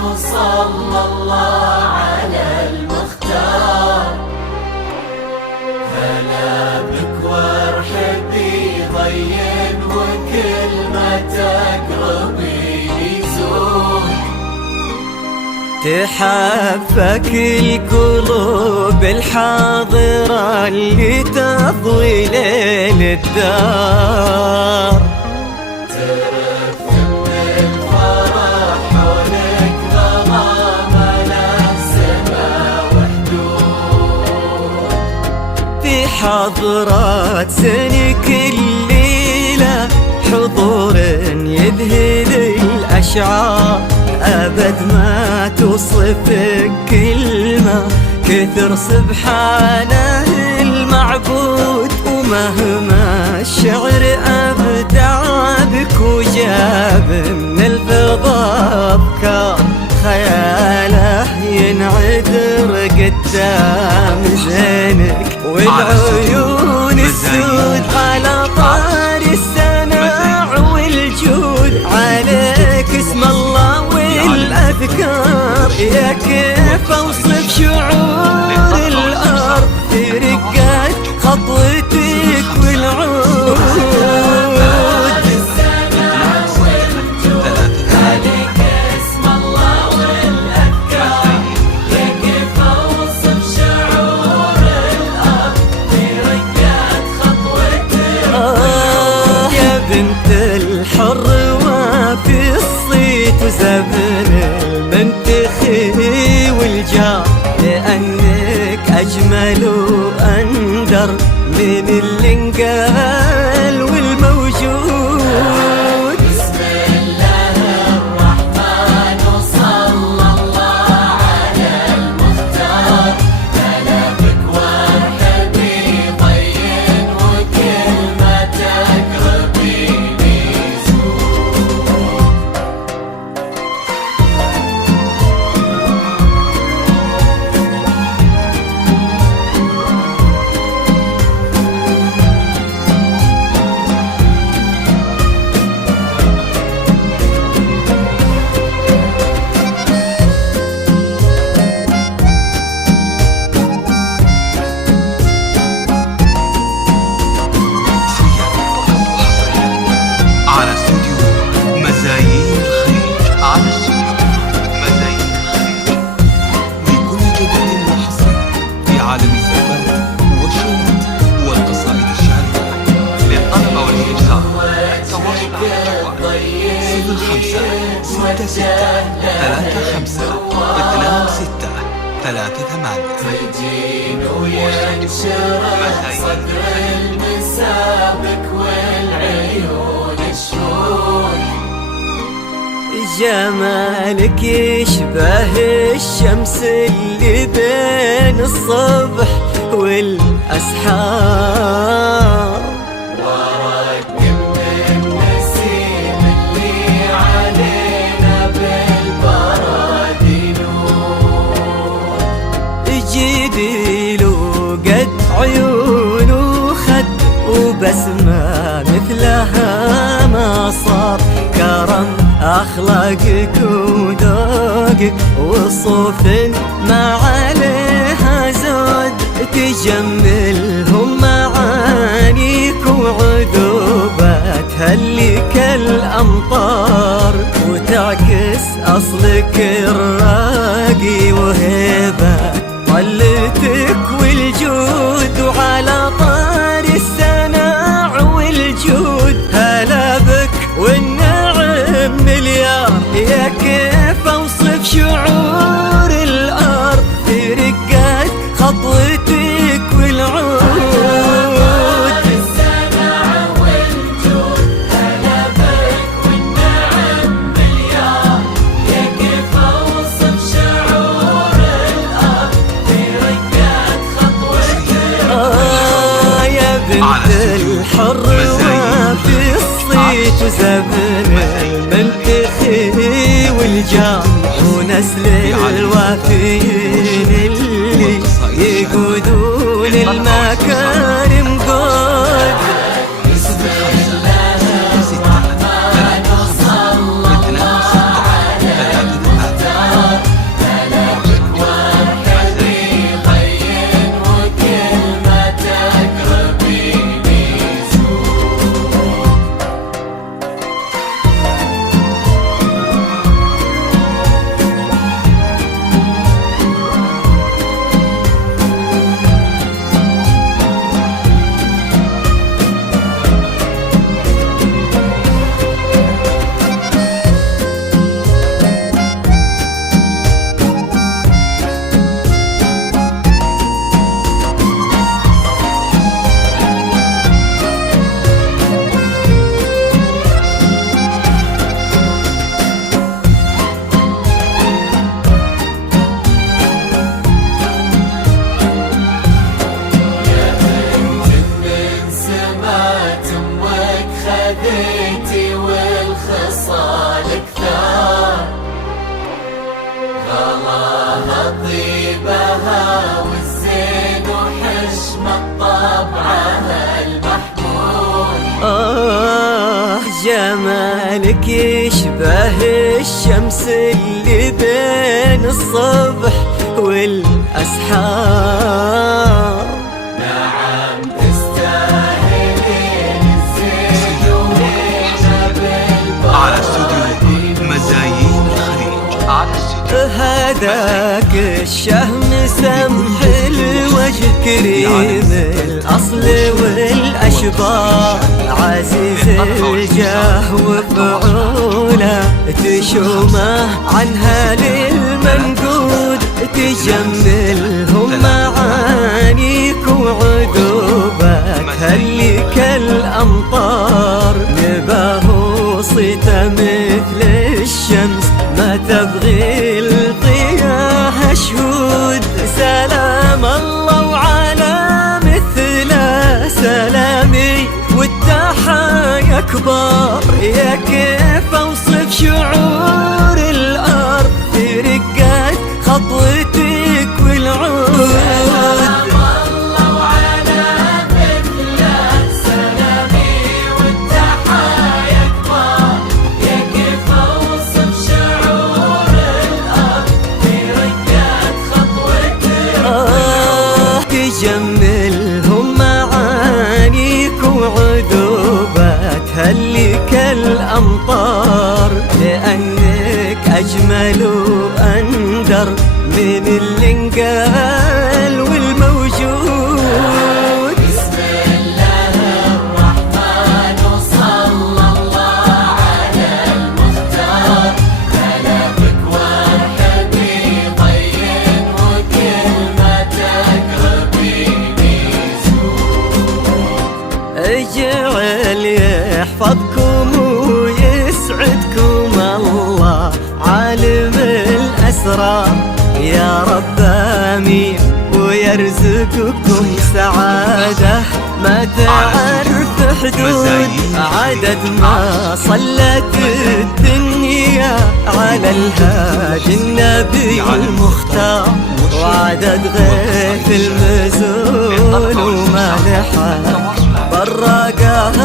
صلى الله على المختار. هلا بك وارحبي ضين وكل ما تقربي يزول. تحفك القلوب الحاضرة اللي تضوي ليل الدار. حضرات سنك الليلة حضور يذهل الأشعار. أبد ما توصفك كلمة كثر سبحانه المعبود. ومهما الشعر أبدع بك وجاب من الفضاء أفكار خياله ينعذر قدام زينك. والعيون السود على طار السناع والجود عليك اسم الله والأذكار. يا كيف أوصف شعور الأرض في رقات خطوتك والعود. الحر وفي الصيت وزبن المنتخي والجار. لأنك أجمل وأندر من اللي انقال والموجود. بسم الله الرحمن وصلى الله على المختار. هلا بك وارحبي ضين وكل ما تقربي. عالم الزفات والشعر والقصائد الشعرية للطلبة والإرسال. تواصل على الجوال 0566352638. تجين وينشرح صدر المسابك والعيون الشهود. جمالك يشبه الشمس اللي بين الصبح والأسحار. ورق من النسيم اللي علينا بالبرد نور. جدي له قد عيون وخد وبسمة مثلها ما صار. كرم أخلاقك وذوقك وصوف ما عليها زود. تجملهم معانيك وعذوباتها اللي كالأمطار. وتعكس أصلك الراقي وهيبة طلتك والجود. وعلى طار السناع والجود هلا بك والنعم مليار. يا كيف أوصف شعور الأرض في رقات خطوتك والعود. السمع والجود هلا بك والنعم مليار. يا كيف أوصف شعور الأرض في رقات خطوتك. يا بنت الحر وفي الصيت وزبن المنتخي والجار. ونسل الوافيين اللي يقودون المكارم قود. بسم الله الرحمن وصلى الله على المختار. بلاها طيبها والزين وحشمة طبعها المحمود. جمالك يشبه الشمس اللي بين الصبح والأسحار. نعم تستاهلين الزين ونعمة بالبركة. على استوديو مزايين الخليج. على استوديو هداك الشهم سمح الوجه كريم الأصل والأشبار. عزيز الجاه وفعوله تشومه عنها للمنقود. تجملهم معانيك وعذوبك هلي كالأمطار. نباه صيته مثل الشمس ما تبغي الضياء شهود. سلام الله وعلى مثله سلامي والتحايا كبار. يا كيف اوصف شعور الارض في رقات خطوتك والعود. سلام الله وعلى مثله سلامي والتحايا كبار. يا كيف اوصف شعور الارض في رقات خطوتك. تجملهم معانيك وعذوبك هلي كالأمطار. لأنك أجمل وأندر من اللي انقال والموجود. بسم الله الرحمن وصلى الله على المختار. كلامك وارحبي طين وكلمتك ربيني زود. اجعل يحفظكم ويسعدكم الله عالم الأسرار. يا رب آمين ويرزقكم سعادة ما تعرف حدود. عدد ما صلت الدنيا على الهادي النبي المختار. وعدد غيث المزول ومالحة براقها